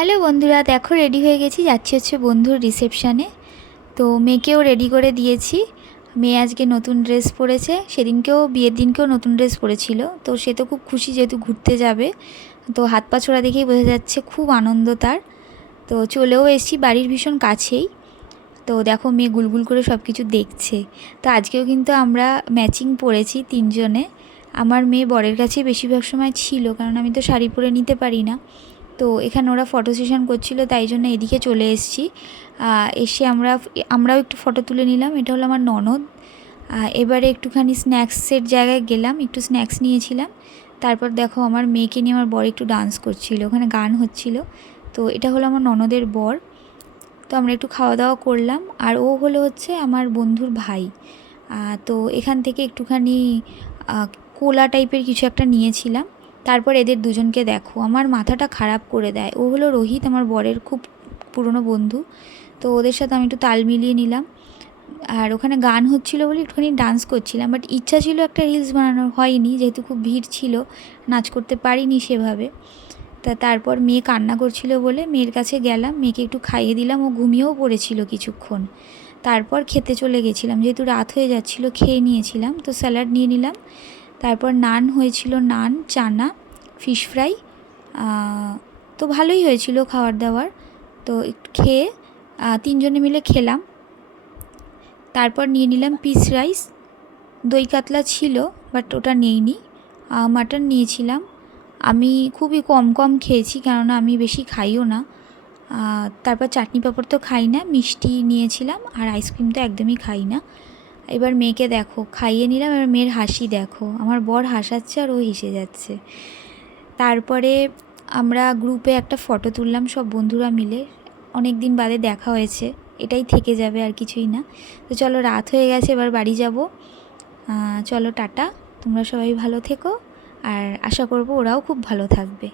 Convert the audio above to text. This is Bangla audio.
হ্যালো বন্ধুরা, দেখো রেডি হয়ে গেছি, যাচ্ছি হচ্ছে বন্ধুর রিসেপশানে। তো মেয়েকেও রেডি করে দিয়েছি। মেয়ে আজকে নতুন ড্রেস পরেছে, সেদিনকেও বিয়ের দিনকেও নতুন ড্রেস পরেছিল। তো সে তো খুব খুশি যেহেতু ঘুরতে যাবে। তো হাত পা ছোড়া দেখেই বোঝা যাচ্ছে খুব আনন্দ তার। তো চলেও এসেছি, বাড়ির ভীষণ কাছেই। তো দেখো মেয়ে গুলগুল করে সব কিছু দেখছে। তো আজকেও কিন্তু আমরা ম্যাচিং পরেছি তিনজনে। আমার মেয়ে বরের কাছেই বেশিরভাগ সময় ছিল, কারণ আমি তো শাড়ি পরে নিতে পারি না। তো এখানে ওরা ফটো সেশন করছিল, তাই জন্য এদিকে চলে এসেছি। এসে আমরাও একটু ফটো তুলে নিলাম। এটা হলো আমার ননদ। এবারে একটুখানি স্ন্যাক্সের জায়গায় গেলাম, একটু স্ন্যাক্স নিয়েছিলাম। তারপর দেখো আমার মেয়েকে নিয়ে আমার বর একটু ডান্স করছিল, ওখানে গান হচ্ছিল। তো এটা হলো আমার ননদের বর। তো আমরা একটু খাওয়া দাওয়া করলাম। আর ও হচ্ছে আমার বন্ধুর ভাই। তো এখান থেকে একটুখানি কোলা টাইপের কিছু একটা নিয়েছিলাম। তারপর এদের দুজনকে দেখো, আমার মাথাটা খারাপ করে দেয়। ও হলো রোহিত, আমার বরের খুব পুরনো বন্ধু। তো ওদের সাথে আমি একটু তাল মিলিয়ে নিলাম। আর ওখানে গান হচ্ছিলো বলে একটুখানি ডান্স করছিলাম, বাট ইচ্ছা ছিল একটা রিলস বানানোর, হয়নি, যেহেতু খুব ভিড় ছিল, নাচ করতে পারিনি সেভাবে। তারপর মেয়ে কান্না করছিল বলে মেয়ের কাছে গেলাম, মেয়েকে একটু খাইয়ে দিলাম। ও ঘুমিয়েও পড়েছিল কিছুক্ষণ। তারপর খেতে চলে গেছিলাম, যেহেতু রাত হয়ে যাচ্ছিল, খেয়ে নিয়েছিলাম। তো স্যালাড নিয়ে নিলাম। তারপর নান হয়েছিল, নান, চানা, ফিশ ফ্রাই। তো ভালোই হয়েছিল খাবার দাবার। তো একটু খেয়ে তিনজনে মিলে খেলাম। তারপর নিয়ে নিলাম পিস রাইস। দই কাতলা ছিল, বাট ওটা নেইনি। মাটন নিয়েছিলাম। আমি খুবই কম কম খেয়েছি, কেননা আমি বেশি খাইও না। তারপর চাটনি পাঁপড় তো খাই না, মিষ্টি নিয়েছিলাম। আর আইসক্রিম তো একদমই খাই না। এবার মেয়েকে দেখো খাইয়ে নিলাম। এবার মেয়ের হাসি দেখো, আমার বর হাসাচ্ছে আর ও হেসে যাচ্ছে। তারপরে আমরা গ্রুপে একটা ফটো তুললাম সব বন্ধুরা মিলে। অনেক দিন বাদে দেখা হয়েছে, এটাই থেকে যাবে, আর কিছুই না। তো চলো, রাত হয়ে গেছে, এবার বাড়ি যাব। চলো টাটা, তোমরা সবাই ভালো থেকো। আর আশা করবো ওরাও খুব ভালো থাকবে।